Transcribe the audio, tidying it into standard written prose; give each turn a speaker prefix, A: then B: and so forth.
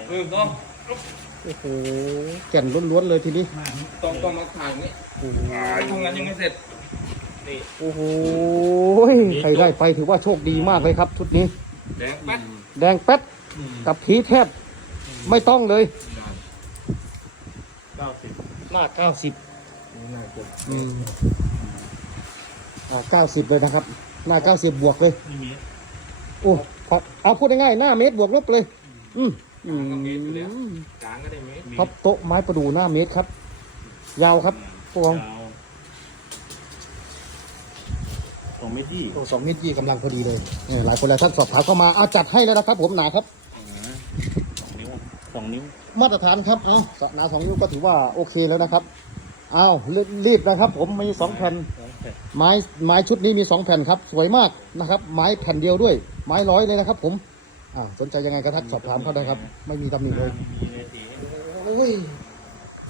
A: ต้อง
B: โอ้โหแก่นล้วนๆเลยทีนี้
A: ต้องมาถ่ายอย่างนี้ทำงานยังไม่เสร็จนี่
B: โอ้โหใครได้ไปถือว่าโชคดีมากเลยครับชุดนี้
A: แดงแป๊ด
B: แดงแป๊ดกับผีแทบไม่ต้องเลย
C: 90
B: หน้า90
C: น่าจะ
B: 90เลยนะครับหน้า90บวกเลย
C: ไม่มี
B: โอ้พอเอาพูดง่ายๆหน้าเมตรบวกลบเลย
A: กลางก็เมตรอยู่แล้วกลางก็ได้เมตร
B: ท็อปโต๊ะไม้ประดู่หน้าเมตรครับ ยาวครับพวง
C: 2 เมตรยี่
B: โอ้2 เมตรยี่กำลังพอดีเลยเนี่ยหลายคนหลายท่านสอบถามเข้ามาเอาจัดให้แล้วนะครับ ผมหนาครับ
C: 2 นิ้ว 2 นิ้ว
B: มาตรฐานครับเอาหนา2 นิ้วก็ถือว่าโอเคแล้วนะครับเอารีบนะครับ ผมมี2แผ่นไม้ชุดนี้มี2แผ่นครับสวยมากนะครับไม้แผ่นเดียวด้วยไม้100เลยนะครับ ผมสนใจยังไงก็ทักสอบถามเขาได้ครับไม่มีตำหนิเลย
C: ไม่มีเลยสี
B: โอ้ย